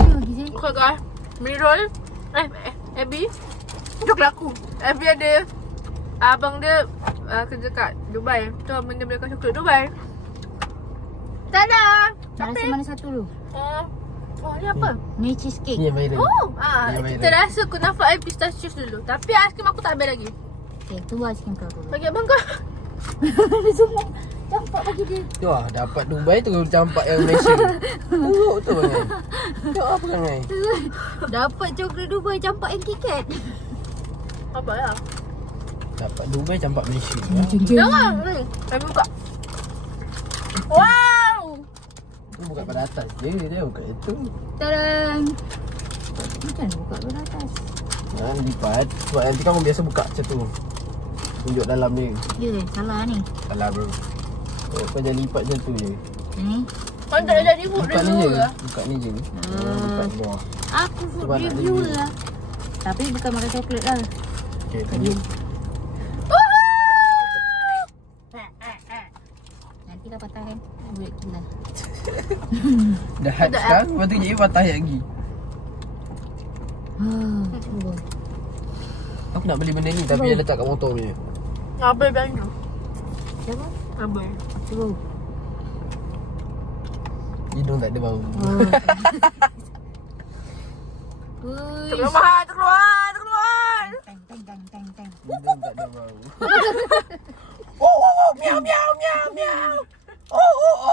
lagi sih. Buka guys. Mie roll. Abby. Coklat aku. Abby ada abang dia kerja kat Dubai. Tu abang dia belikan coklat Dubai. Tada! Rasa mana satu dulu? Oh, ni apa? Ni cheesecake. Ni yang viral. Kita rasa kunafa air pistachios dulu. Tapi aiskrim aku tak habis lagi. Okay, tu aiskrim kau dulu. Bagi abang kau. Semua campak bagi dia. Wah, dapat Dubai tu campak yang Malaysia. Teruk tu Perangai. Tengok apa Perangai. Dapat coklat Dubai campak yang KitKat. Apa lah? Dapat Dubai campak Malaysia. Jangan. Kami buka. Wow! Tu buka pada atas je. Dia buka itu. Tadang. Macam mana buka pada atas? Jangan lipat. Sebab nanti kamu biasa buka macam tu. Tunjuk dalam dia. Ya, salah ni. Salah bro. Kau jangan lipat macam tu je. Ni. Kau tak jadi food Buka ni je. review ke? Buka ni je. Lipat bawah. Aku food Sebab nak review review. lah. Tapi bukan makan coklat lah. Okay, tunjuk. Nanti dah patah kan? Buat gila. Dah hard sekarang. Lepas tu jadi patah lagi. Cuba. Aku nak beli benda ni tapi yang letak kat motor punya. Abang belanja. Siapa? Abang. Cuba. Hidung tak ada bau. Terkeluar, terkeluar, terkeluar. Teng teng teng teng teng. Hidung tak ada bau. Oh, miau, miau, miau, miau. Oh.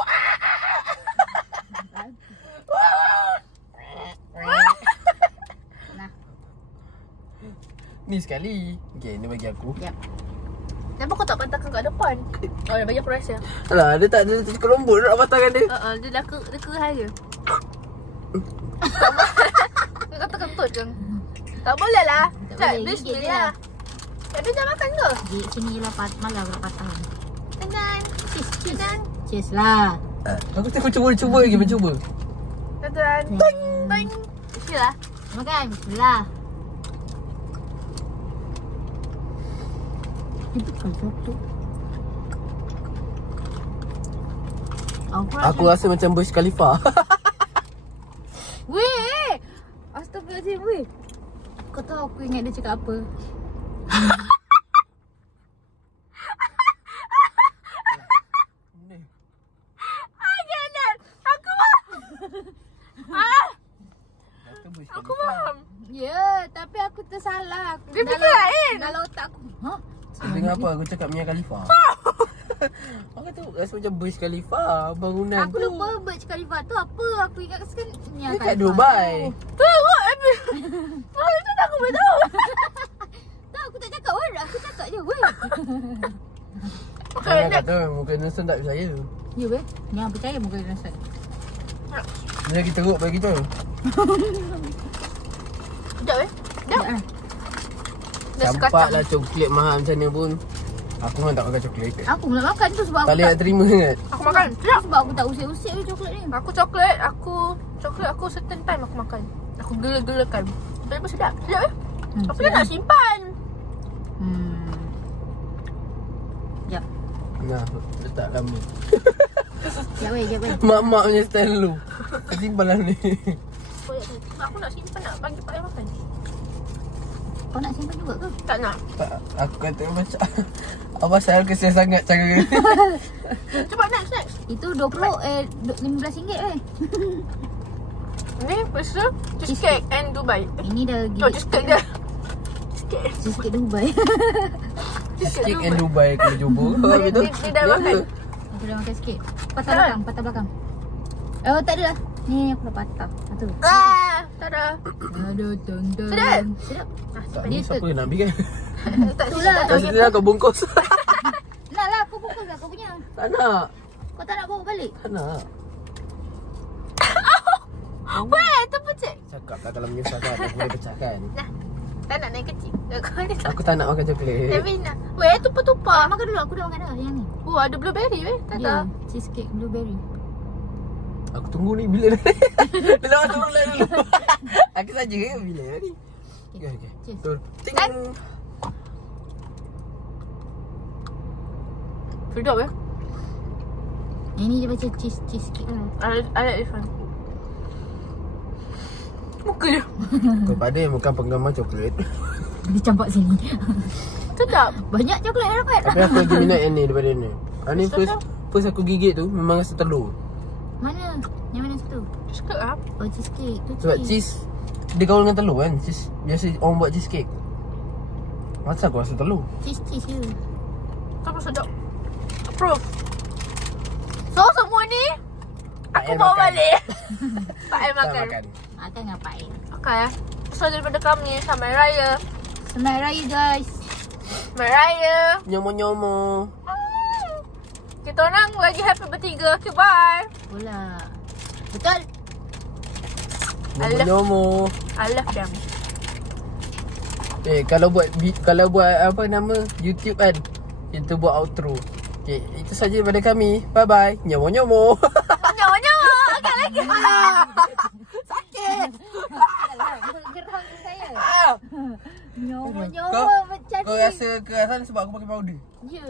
Nah. Ni sekali. Okay, ni bagi aku. Yap. Kenapa kau tak patahkan kat depan? Oh, dia bagi aku rasa. Alah, dia tak ada kelombok nak patahkan dia. Dia dah kehal je. Kau kata kentut je. Tak boleh lah. Tak Cak, boleh, gigit je bismillah. Cak, dia jangan makan ke? Di sini je lah malah pula patah. Tenang. Tenang. Cheers lah. Aku tengok cuba lagi mencuba. Tenang. Teng. Bismillah. Makan. Bismillah. Itu kan satu. Aku rasa macam Burj Khalifa. Weh! Astagfirullahaladzim, weh. Kau tahu aku ingat dia cakap apa? Aku faham. Ya, tapi aku tersalah. Dia fikir lain. Dalam otak aku. Hah? Dengar apa? Aku cakap Mia Khalifa. Aku tu rasa macam Burj Khalifa. Bangunan Aku tu. lupa Burj Khalifa tu apa. Aku ingat kan Mia Dekat Khalifa Dubai. tu. Tengok, Abby. Itu tak aku boleh tahu. Tak, aku tak cakap weh. Aku cakap je weh. Okay, Jangan next. kata muka Nelson tak percaya. Ya weh. Yang percaya muka dia rasa. Dia lagi teruk bagi kita. Sekejap Dah Ya. Dah Campak sekacang. lah coklat mahal macam ni pun. Aku memang tak makan coklat. Aku nak makan tu sebab Tak boleh nak terima sangat. Aku makan. Sekejap. sebab aku tak usik-usik weh coklat ni. Aku coklat. Aku certain time aku makan. Aku gela-gelakan. Tapi pun sedap. Sedap Apa dia nak simpan? Sekejap. Nah, letak lama. Sekejap weh, sekejap weh. Mak-mak punya style dulu. Simpan lah ni. Aku nak simpan nak bagi Pak Ayah makan. Kau nak simpan juga ke? Tak nak. Tak, aku kata macam Abang Syahal kesian sangat cara ni. Cepat next. Itu 15 ringgit weh. Ni pasal cheesecake and Dubai. Ini dah Oh, cheesecake dia. Cheesecake Dubai. Cheesecake and Dubai aku cuba. Habis tu. Dia dah makan. Aku dah makan sikit. Patah belakang. Oh, tak ada lah. Ni aku dah patah. Satu. Tada. Aduh, tonton. Sedap. Tak ni siapa nak ambil kan? Tak Itulah. Maksudnya kau bungkus. Nak lah, aku bungkus lah kau punya. Tak nak. Kau tak nak bawa balik? Tak nak. Weh, terpecik. Cakap lah kalau menyusahkan aku boleh pecahkan. Nah. Tak nak naik kecil. Kau ni tak. Aku tak nak makan coklat. Tapi nak. Weh, tupa-tupa. Makan dulu, aku dah makan dah yang ni. Oh, ada blueberry weh. Tak Ya, tahu. cheesecake blueberry. Aku tunggu ni bila dah. Bila aku tunggu lagi dulu. Aku saja ke bila ni. Okey. Cheers. Betul. Ting. Sedap weh. Yang ni dia baca cheesecake. I like this one. Muka je. Kepada yang bukan penggemar coklat. Dia campak sini. Sedap. Banyak coklat yang dapat. Tapi aku lagi minat yang ni daripada ni. Ni first aku gigit tu memang rasa telur. Mana? Yang mana satu? Cheesecake lah. Oh, cheesecake. Tu Sebab cheese dia gaul dengan telur kan. Cheese biasa orang buat cheesecake. Masa aku rasa telur. Cheese je. Tapi sedap. Approve. So semua ni aku Pak bawa makan. balik. Pak Al Tak makan. makan. Akan ngapain? Okay. So daripada kami Selamat Raya. Selamat Raya guys. Selamat Raya. Nyomo-nyomo. Kita orang lagi happy bertiga. Okay, bye. Bola. Betul? Nyomo-nyomo. I love them. Kalau buat apa nama YouTube kan, kita buat outro. Okay, itu saja daripada kami. Bye bye. Nyomo-nyomo. Nyawa-nyawa. Agak lagi. Sakit. Gerang saya. Ah. Nyomo-nyomo macam Kau ni. rasa kerasan sebab aku pakai powder. Ya.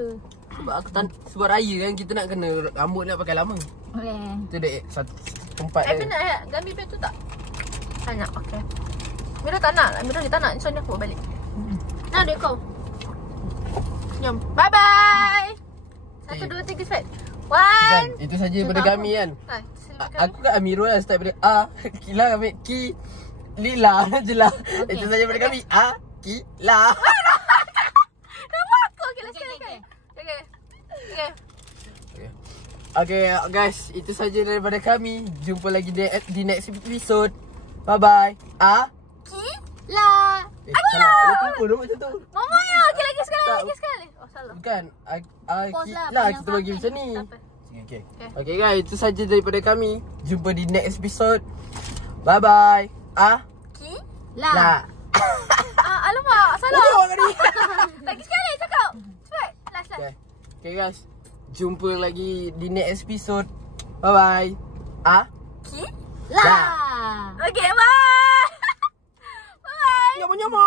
Sebab aku sebab raya kan kita nak kena rambut nak pakai lama. Boleh. Itu dah satu tempat Abby nak Gami bag tu tak? Tak nak. Okay. Mira tak nak. Mira dia tak nak. So ni aku bawa balik. Nah, dia kau. Jom. Bye-bye. 1, 2, 3, set. Kan, 1. itu saja daripada kami kan. Aku kan Amirul lah start daripada A, Kila ambil Ki, Lila je lah. Okay. Itu saja daripada kami. A, Ki, La. Nama aku. Okay, let's go. Okay. Okay. Okay. Okay guys, itu saja daripada kami. Jumpa lagi di next episode. Bye bye. A, La. salah. Lupa nama macam tu. Mama ya. Okay, lagi sekali. Tak. Lagi sekali. Oh, salah. Bukan. A, Pause Ki, lah, La. panjang Kita bagi sangat. macam ni. Tak apa. Okay. Okay. Okay guys, itu saja daripada kami. Jumpa di next episode. Bye bye. A, La. La. Alamak. Salah. Oh, tadi. Lagi sekali cakap. Cepat. Last. Okay guys, jumpa lagi di next episode. Bye bye. A, La. Okay, bye. Bye. nyomo-nyomo.